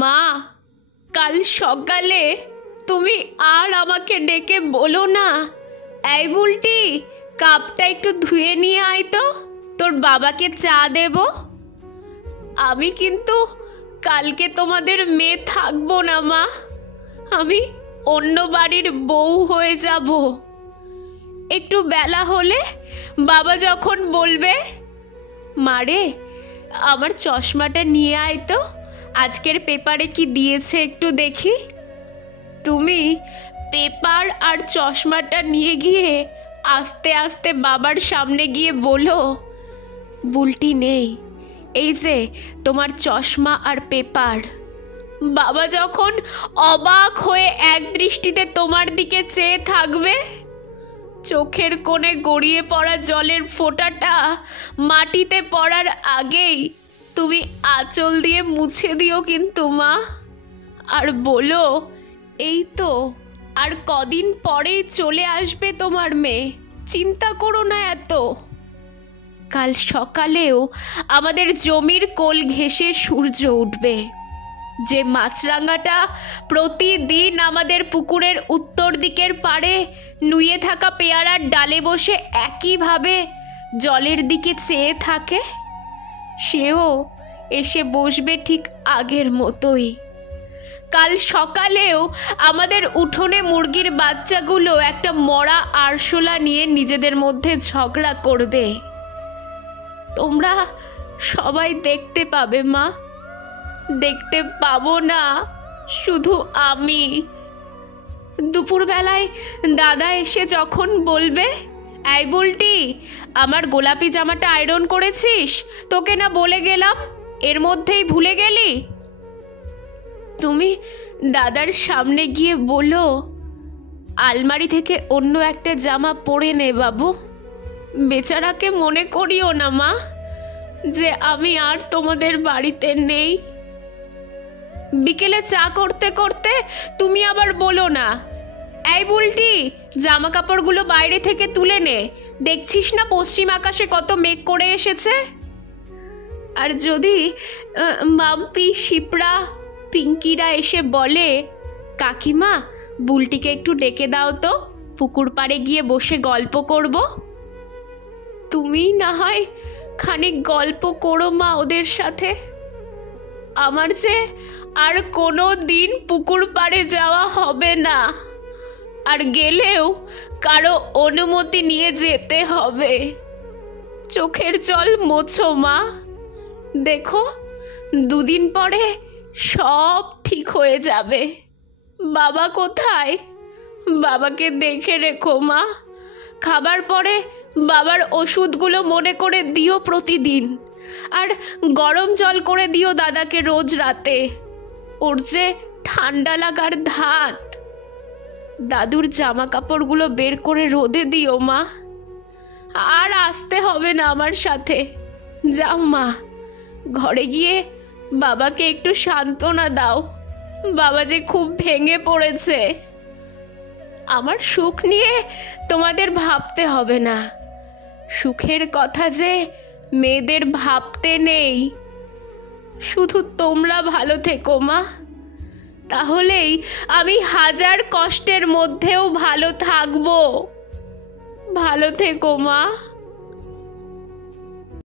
মা, কাল সকালে তুমি আর আমাকে ডেকে বলো না, এই বুলটি কাপটা একটু ধুয়ে নিয়ে আয় তো, তোর বাবাকে চা দেব। আমি কিন্তু কালকে তোমাদের মেয়ে থাকবো না মা, আমি অন্য বাড়ির বউ হয়ে যাব। একটু বেলা হলে বাবা যখন বলবে, মারে আমার চশমাটা নিয়ে আয় তো, আজকের পেপারে কি দিয়েছে একটু দেখি, তুমি পেপার আর চশমাটা নিয়ে গিয়ে আস্তে আস্তে বাবার সামনে গিয়ে বলো, বুলটি নেই, এই যে তোমার চশমা আর পেপার। বাবা যখন অবাক হয়ে এক দৃষ্টিতে তোমার দিকে চেয়ে থাকবে, চোখের কোণে গড়িয়ে পড়া জলের ফোঁটাটা মাটিতে পড়ার আগেই তুমি আঁচল দিয়ে মুছে দিও কিন্তু মা, আর বলো, এই তো আর কদিন পরেই চলে আসবে তোমার মেয়ে, চিন্তা করো না এত। কাল সকালেও আমাদের জমির কোল ঘেঁষে সূর্য উঠবে, যে মাছরাঙাটা প্রতিদিন আমাদের পুকুরের উত্তর দিকের পাড়ে নুয়ে থাকা পেয়ারার ডালে বসে একইভাবে জলের দিকে চেয়ে থাকে, সেও এসে বসবে ঠিক আগের মতোই। কাল সকালেও আমাদের উঠোনে মুরগির বাচ্চাগুলো একটা মরা আরশোলা নিয়ে নিজেদের মধ্যে ঝগড়া করবে, তোমরা সবাই দেখতে পাবে মা, দেখতে পাবো না শুধু আমি। দুপুরবেলায় দাদা এসে যখন বলবে, এই বুলটি আমার গোলাপি জামাটা আয়রন করেছিস, তোকে না বলে গেলাম, এর মধ্যেই ভুলে গেলি, তুমি দাদার সামনে গিয়ে বলো, আলমারি থেকে অন্য একটা জামা পরে নে বাবু, বেচারাকে মনে করিও না মা যে আমি আর তোমাদের বাড়িতে নেই। বিকেলে চা করতে করতে তুমি আবার বলো না, এই বুলটি জামা কাপড়গুলো বাইরে থেকে তুলে নে, দেখছিস না পশ্চিম আকাশে কত মেঘ করে এসেছে। আর যদি মাম্পি, শিপ্রা, পিঙ্কিরা এসে বলে, কাকিমা বুলটিকে একটু ডেকে দাও তো, পুকুর পাড়ে গিয়ে বসে গল্প করব, তুমি না হয় খানিক গল্প করো মা ওদের সাথে। আমার যে আর কোনো দিন পুকুর পাড়ে যাওয়া হবে না, আর গেলেও কারো অনুমতি নিয়ে যেতে হবে। চোখের জল মোছো মা, দেখো দুদিন পরে সব ঠিক হয়ে যাবে। বাবা কোথায়? বাবাকে দেখে রেখো মা, খাবার পরে বাবার ওষুধগুলো মনে করে দিও প্রতিদিন, আর গরম জল করে দিও দাদাকে রোজ রাতে, ওর যে ঠান্ডা লাগার ধাত। দাদুর জামা কাপড়গুলো বের করে রোদে দিও মা। আর আসতে হবে না আমার সাথে, যাও মা, ঘরে গিয়ে বাবাকে একটু সান্ত্বনা দাও, বাবা যে খুব ভেঙে পড়েছে। আমার সুখ নিয়ে তোমাদের ভাবতে হবে না, সুখের কথা যে মেয়েদের ভাবতে নেই, শুধু তোমরা ভালো থেকো মা, তাহলেই আমি হাজার কষ্টের মধ্যেও ভালো থাকবো। ভালো থেকো মা।